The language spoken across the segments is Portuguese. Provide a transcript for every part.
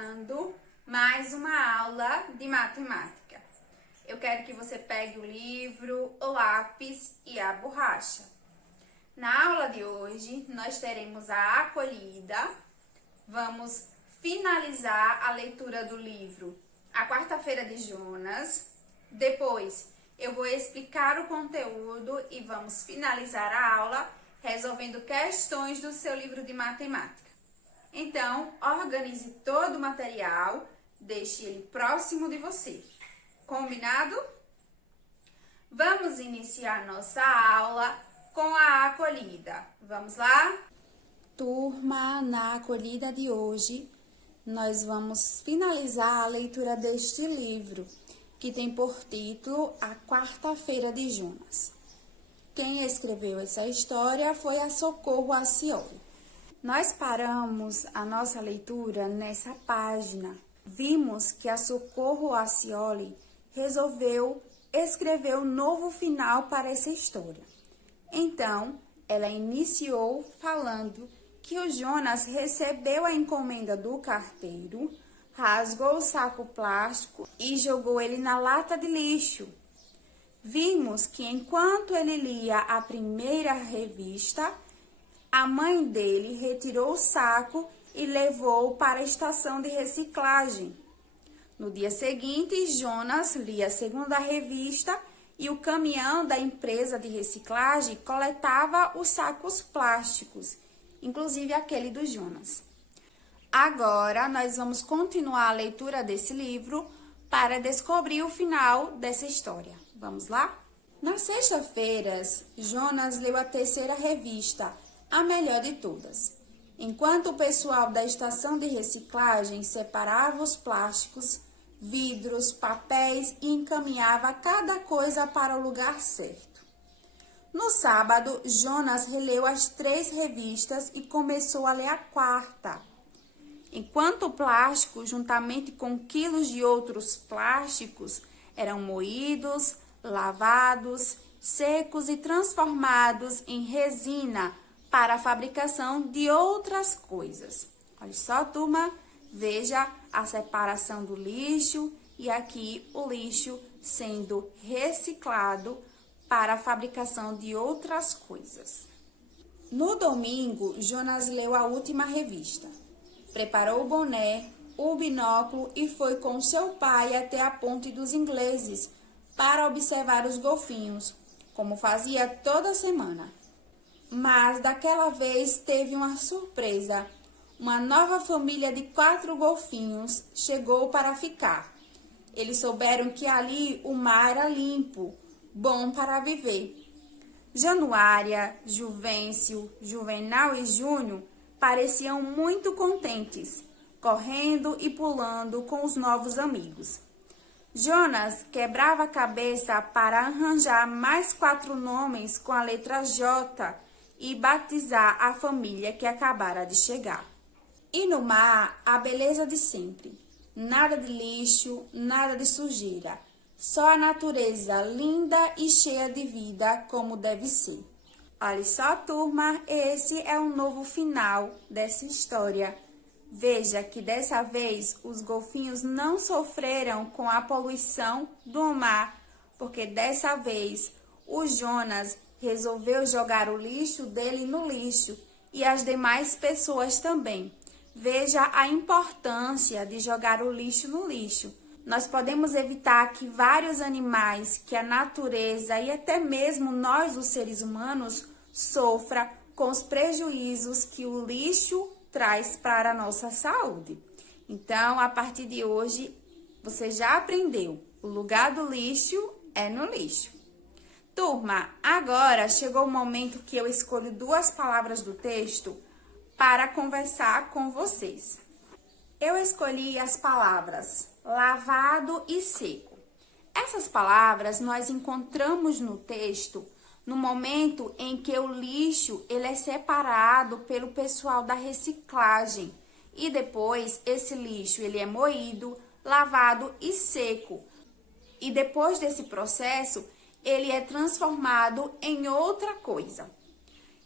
iniciando mais uma aula de matemática. Eu quero que você pegue o livro, o lápis e a borracha. Na aula de hoje, nós teremos a acolhida. Vamos finalizar a leitura do livro A Quarta-feira de Jonas. Depois, eu vou explicar o conteúdo e vamos finalizar a aula resolvendo questões do seu livro de matemática. Então, organize todo o material, deixe ele próximo de você. Combinado? Vamos iniciar nossa aula com a acolhida. Vamos lá? Turma, na acolhida de hoje, nós vamos finalizar a leitura deste livro, que tem por título A Quarta-feira de Jonas. Quem escreveu essa história foi a Socorro Acioli. Nós paramos a nossa leitura nessa página. Vimos que a Socorro Acioli resolveu escrever um novo final para essa história. Então, ela iniciou falando que o Jonas recebeu a encomenda do carteiro, rasgou o saco plástico e jogou ele na lata de lixo. Vimos que enquanto ele lia a primeira revista, a mãe dele retirou o saco e levou para a estação de reciclagem. No dia seguinte, Jonas lia a segunda revista e o caminhão da empresa de reciclagem coletava os sacos plásticos, inclusive aquele do Jonas. Agora, nós vamos continuar a leitura desse livro para descobrir o final dessa história. Vamos lá? Nas sextas-feiras, Jonas leu a terceira revista, a melhor de todas. Enquanto o pessoal da estação de reciclagem separava os plásticos, vidros, papéis e encaminhava cada coisa para o lugar certo. No sábado, Jonas releu as 3 revistas e começou a ler a quarta. Enquanto o plástico, juntamente com quilos de outros plásticos, eram moídos, lavados, secos e transformados em resina para a fabricação de outras coisas. Olha só, turma, veja a separação do lixo e aqui o lixo sendo reciclado para a fabricação de outras coisas. No domingo, Jonas leu a última revista. Preparou o boné, o binóculo e foi com seu pai até a Ponte dos Ingleses para observar os golfinhos, como fazia toda semana. Mas daquela vez teve uma surpresa. Uma nova família de 4 golfinhos chegou para ficar. Eles souberam que ali o mar era limpo, bom para viver. Januária, Juvencio, Juvenal e Júnior pareciam muito contentes, correndo e pulando com os novos amigos. Jonas quebrava a cabeça para arranjar mais 4 nomes com a letra J e batizar a família que acabara de chegar. E no mar, a beleza de sempre. Nada de lixo, nada de sujeira. Só a natureza linda e cheia de vida como deve ser. Olha só, turma, esse é um novo final dessa história. Veja que dessa vez os golfinhos não sofreram com a poluição do mar, porque dessa vez o Jonas resolveu jogar o lixo dele no lixo e as demais pessoas também. Veja a importância de jogar o lixo no lixo. Nós podemos evitar que vários animais, que a natureza e até mesmo nós, os seres humanos, sofra com os prejuízos que o lixo traz para a nossa saúde. Então, a partir de hoje, você já aprendeu, o lugar do lixo é no lixo. Turma, agora chegou o momento que eu escolho 2 palavras do texto para conversar com vocês. Eu escolhi as palavras lavado e seco. Essas palavras nós encontramos no texto no momento em que o lixo ele é separado pelo pessoal da reciclagem e depois esse lixo ele é moído, lavado e seco. E depois desse processo, ele é transformado em outra coisa.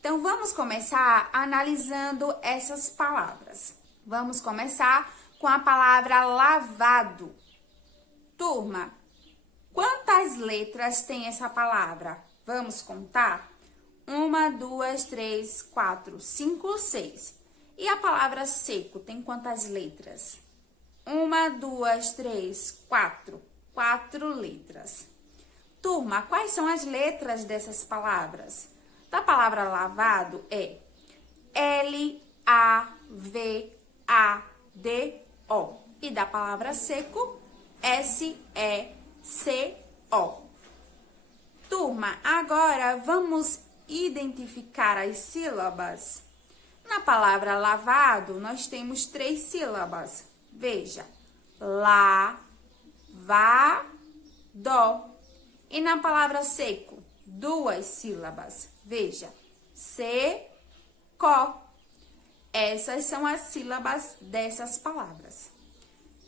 Então, vamos começar analisando essas palavras. Vamos começar com a palavra lavado. Turma, quantas letras tem essa palavra? Vamos contar? 1, 2, 3, 4, 5, 6. E a palavra seco tem quantas letras? 1, 2, 3, 4. 4 letras. Turma, quais são as letras dessas palavras? Da palavra lavado é L-A-V-A-D-O. E da palavra seco, S-E-C-O. Turma, agora vamos identificar as sílabas. Na palavra lavado, nós temos 3 sílabas. Veja, lá, vá, dó. E na palavra seco, 2 sílabas. Veja, se, có. Essas são as sílabas dessas palavras.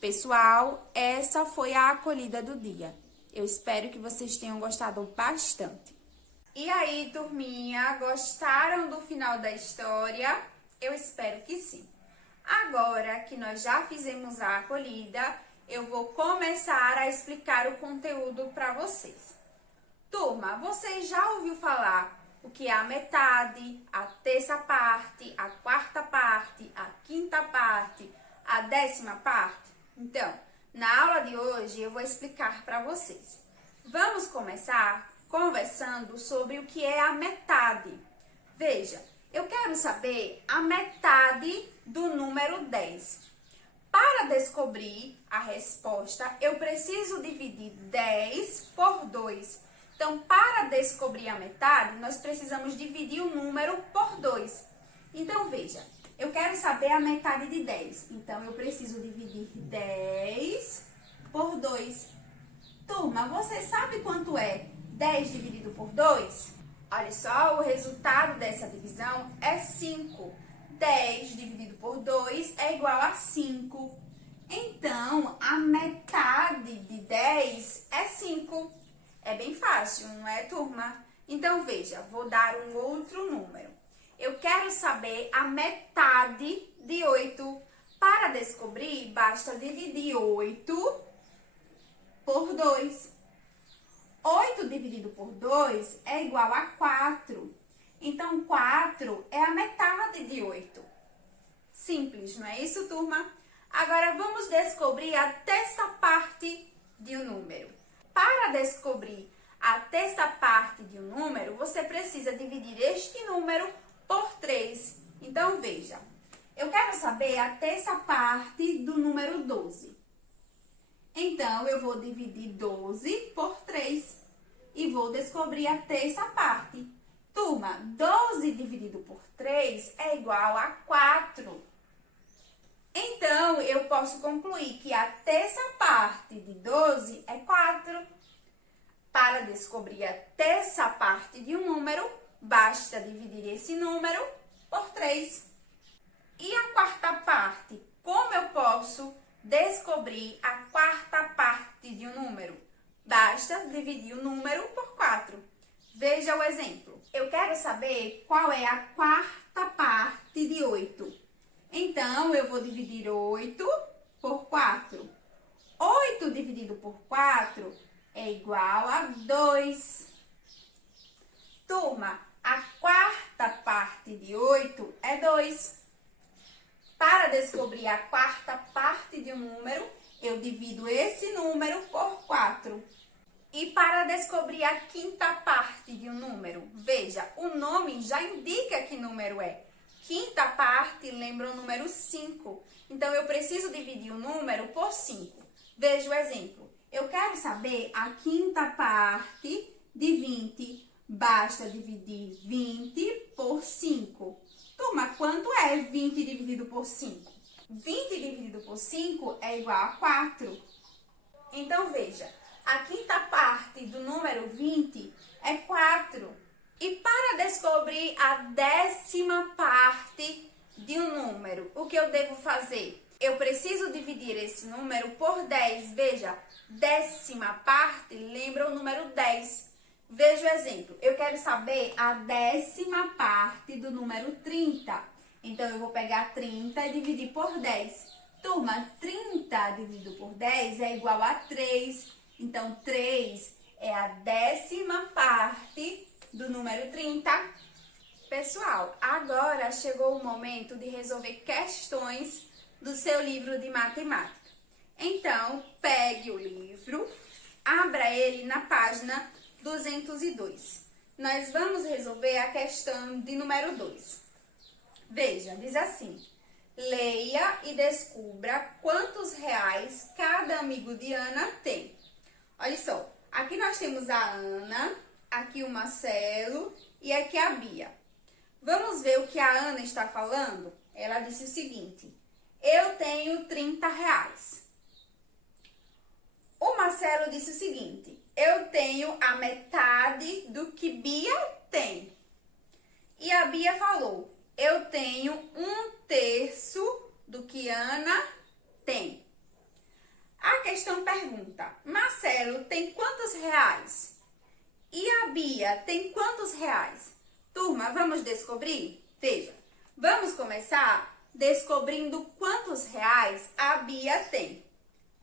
Pessoal, essa foi a acolhida do dia. Eu espero que vocês tenham gostado bastante. E aí, turminha, gostaram do final da história? Eu espero que sim. Agora que nós já fizemos a acolhida, eu vou começar a explicar o conteúdo para vocês. Turma, você já ouviu falar o que é a metade, a terça parte, a quarta parte, a quinta parte, a 10ª parte? Então, na aula de hoje eu vou explicar para vocês. Vamos começar conversando sobre o que é a metade. Veja, eu quero saber a metade do número 10. Para descobrir a resposta, eu preciso dividir 10 por 2. Então, para descobrir a metade, nós precisamos dividir o número por 2. Então, veja, eu quero saber a metade de 10. Então, eu preciso dividir 10 por 2. Turma, você sabe quanto é 10 dividido por 2? Olha só, o resultado dessa divisão é 5. 10 dividido por 2 é igual a 5. Então, a metade de 10 é 5. É bem fácil, não é, turma? Então, veja, vou dar um outro número. Eu quero saber a metade de 8. Para descobrir, basta dividir 8 por 2. 8 dividido por 2 é igual a 4. Então, 4 é a metade de 8. Simples, não é isso, turma? Agora, vamos descobrir a terça parte de um número. Para descobrir a terça parte de um número, você precisa dividir este número por 3. Então, veja, eu quero saber a terça parte do número 12. Então, eu vou dividir 12 por 3 e vou descobrir a terça parte. Turma, 12 dividido por 3 é igual a 4. Então, eu posso concluir que a terça parte de 12 é 4. Para descobrir a terça parte de um número, basta dividir esse número por 3. E a quarta parte? Como eu posso descobrir a quarta parte de um número? Basta dividir o número por 4. Veja o exemplo. Eu quero saber qual é a quarta parte de 8. Então, eu vou dividir 8 por 4. 8 dividido por 4 é igual a 2. Turma, a quarta parte de 8 é 2. Para descobrir a quarta parte de um número, eu divido esse número por 4. E para descobrir a quinta parte de um número, veja, o nome já indica que número é. Quinta parte lembra o número 5. Então, eu preciso dividir o número por 5. Veja o exemplo. Eu quero saber a quinta parte de 20. Basta dividir 20 por 5. Turma, quanto é 20 dividido por 5? 20 dividido por 5 é igual a 4. Então, veja, a quinta parte do número 20 é 4. E para descobrir a 10ª parte de um número, o que eu devo fazer? Eu preciso dividir esse número por 10. Veja, 10ª parte lembra o número 10. Veja o exemplo. Eu quero saber a 10ª parte do número 30. Então, eu vou pegar 30 e dividir por 10. Turma, 30 dividido por 10 é igual a 3. Então, 3 é a 10ª parte do número 30. Pessoal, agora chegou o momento de resolver questões do seu livro de matemática. Então, pegue o livro, abra ele na página 202. Nós vamos resolver a questão de número 2. Veja, diz assim: leia e descubra quantos reais cada amigo de Ana tem. Olha só, aqui nós temos a Ana, aqui o Marcelo e aqui a Bia. Vamos ver o que a Ana está falando? Ela disse o seguinte: eu tenho 30 reais. O Marcelo disse o seguinte: eu tenho a metade do que Bia tem. E a Bia falou: eu tenho 1/3 do que Ana tem. A questão pergunta: Marcelo tem quantos reais? E a Bia tem quantos reais? Turma, vamos descobrir? Veja, vamos começar descobrindo quantos reais a Bia tem,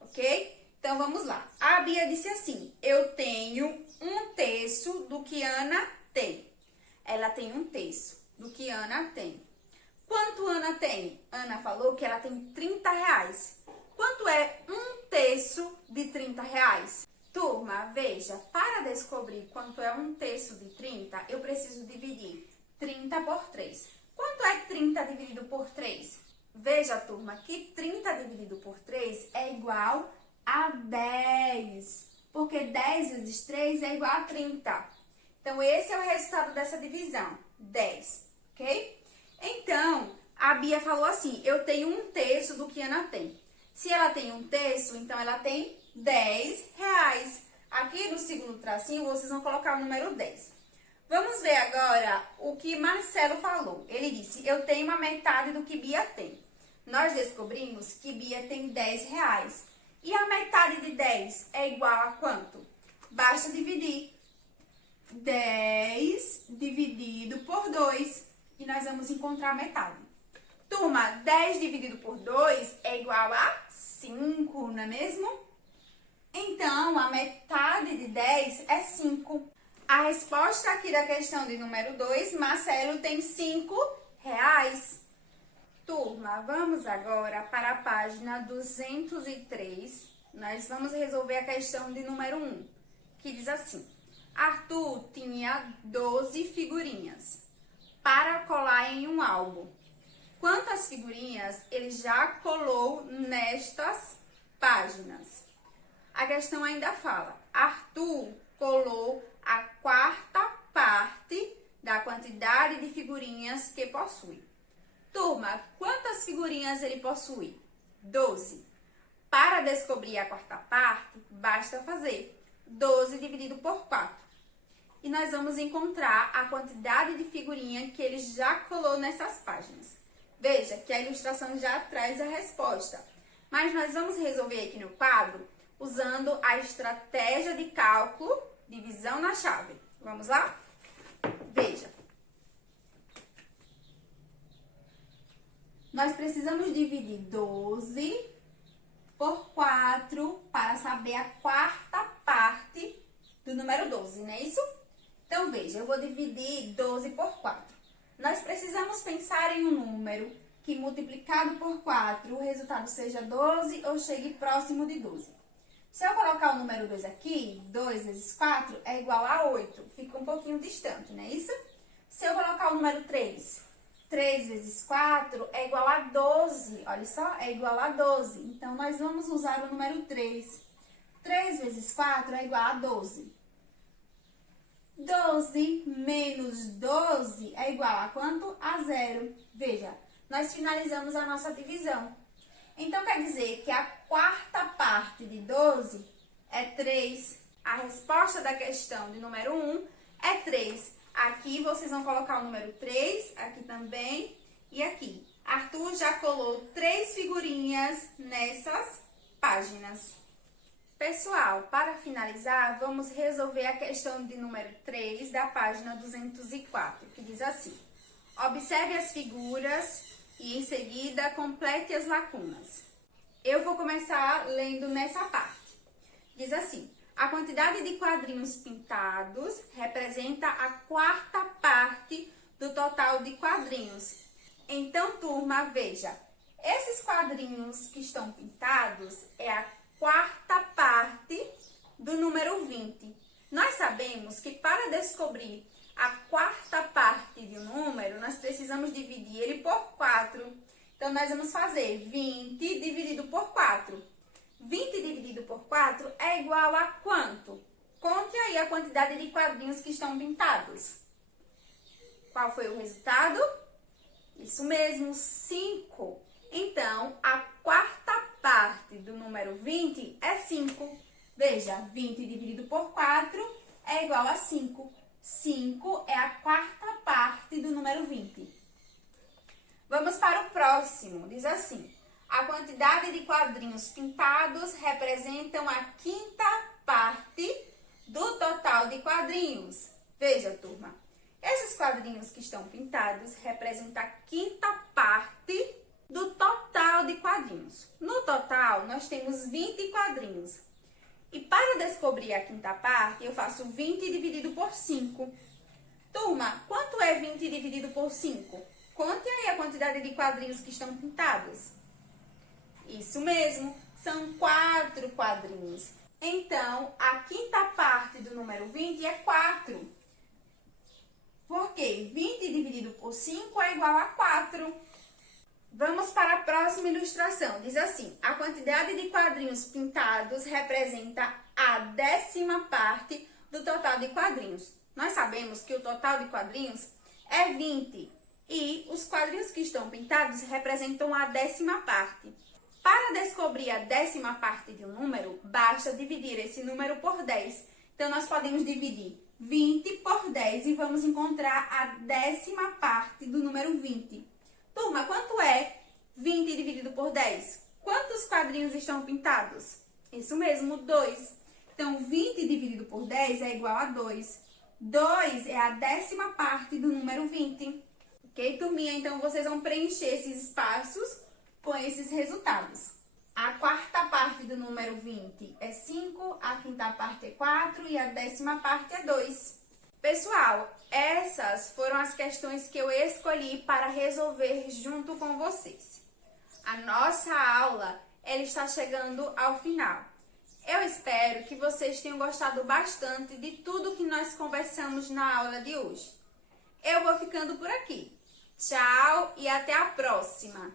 ok? Então, vamos lá. A Bia disse assim: eu tenho 1/3 do que Ana tem. Ela tem 1/3 do que Ana tem. Quanto Ana tem? Ana falou que ela tem 30 reais. Quanto é 1/3 de 30 reais? Turma, veja, para descobrir quanto é 1/3 de 30, eu preciso dividir 30 por 3. Quanto é 30 dividido por 3? Veja, turma, que 30 dividido por 3 é igual a 10. Porque 10 vezes 3 é igual a 30. Então, esse é o resultado dessa divisão, 10, ok? Então, a Bia falou assim: eu tenho 1/3 do que Ana tem. Se ela tem 1/3, então ela tem 10 reais. Aqui no segundo tracinho, vocês vão colocar o número 10. Vamos ver agora o que Marcelo falou. Ele disse: eu tenho a metade do que Bia tem. Nós descobrimos que Bia tem 10 reais. E a metade de 10 é igual a quanto? Basta dividir 10 dividido por 2 e nós vamos encontrar a metade. Turma, 10 dividido por 2 é igual a 5, não é mesmo? Então, a metade de 10 é 5. A resposta aqui da questão de número 2, Marcelo tem 5 reais. Turma, vamos agora para a página 203. Nós vamos resolver a questão de número 1, que diz assim: Arthur tinha 12 figurinhas para colar em um álbum. Quantas figurinhas ele já colou nestas páginas? A questão ainda fala: Arthur colou a 4ª parte da quantidade de figurinhas que possui. Turma, quantas figurinhas ele possui? 12. Para descobrir a 4ª parte, basta fazer 12 dividido por 4. E nós vamos encontrar a quantidade de figurinha que ele já colou nessas páginas. Veja que a ilustração já traz a resposta. Mas nós vamos resolver aqui no quadro usando a estratégia de cálculo, divisão na chave. Vamos lá? Veja. Nós precisamos dividir 12 por 4 para saber a 4ª parte do número 12, não é isso? Então, veja, eu vou dividir 12 por 4. Nós precisamos pensar em um número que, multiplicado por 4, o resultado seja 12 ou chegue próximo de 12. Se eu colocar o número 2 aqui, 2 vezes 4 é igual a 8. Fica um pouquinho distante, não é isso? Se eu colocar o número 3, 3 vezes 4 é igual a 12. Olha só, é igual a 12. Então, nós vamos usar o número 3. 3 vezes 4 é igual a 12. 12 menos 12 é igual a quanto? A 0. Veja, nós finalizamos a nossa divisão. Então, quer dizer que a 4ª parte de 12 é 3. A resposta da questão de número 1 é 3. Aqui vocês vão colocar o número 3, aqui também e aqui. Arthur já colou 3 figurinhas nessas páginas. Pessoal, para finalizar, vamos resolver a questão de número 3 da página 204, que diz assim: observe as figuras e, em seguida, complete as lacunas. Eu vou começar lendo nessa parte. Diz assim: a quantidade de quadrinhos pintados representa a quarta parte do total de quadrinhos. Então, turma, veja, esses quadrinhos que estão pintados é a quarta parte do número 20. Nós sabemos que para descobrir a quarta parte de um número, nós precisamos dividir ele por 4. Então, nós vamos fazer 20 dividido por 4. 20 dividido por 4 é igual a quanto? Conte aí a quantidade de quadrinhos que estão pintados. Qual foi o resultado? Isso mesmo, 5. Então, a quarta parte do número 20 é 5. Veja, 20 dividido por 4 é igual a 5. 5 é a quarta parte do número 20. Vamos para o próximo. Diz assim: a quantidade de quadrinhos pintados representam a quinta parte do total de quadrinhos. Veja, turma, esses quadrinhos que estão pintados representam a quinta parte do total de quadrinhos. No total, nós temos 20 quadrinhos. E para descobrir a quinta parte, eu faço 20 dividido por 5. Turma, quanto é 20 dividido por 5? Conte aí a quantidade de quadrinhos que estão pintados. Isso mesmo, são 4 quadrinhos. Então, a quinta parte do número 20 é 4. Porque 20 dividido por 5 é igual a 4. Vamos para a próxima ilustração. Diz assim: a quantidade de quadrinhos pintados representa a 10ª parte do total de quadrinhos. Nós sabemos que o total de quadrinhos é 20 e os quadrinhos que estão pintados representam a 10ª parte. Para descobrir a 10ª parte de um número, basta dividir esse número por 10. Então, nós podemos dividir 20 por 10 e vamos encontrar a 10ª parte do número 20. Turma, quanto é 20 dividido por 10? Quantos quadrinhos estão pintados? Isso mesmo, 2. Então, 20 dividido por 10 é igual a 2. 2 é a 10ª parte do número 20. Ok, turminha? Então, vocês vão preencher esses espaços com esses resultados. A quarta parte do número 20 é 5, a quinta parte é 4 e a 10ª parte é 2. Pessoal, essas foram as questões que eu escolhi para resolver junto com vocês. A nossa aula, ela está chegando ao final. Eu espero que vocês tenham gostado bastante de tudo que nós conversamos na aula de hoje. Eu vou ficando por aqui. Tchau e até a próxima!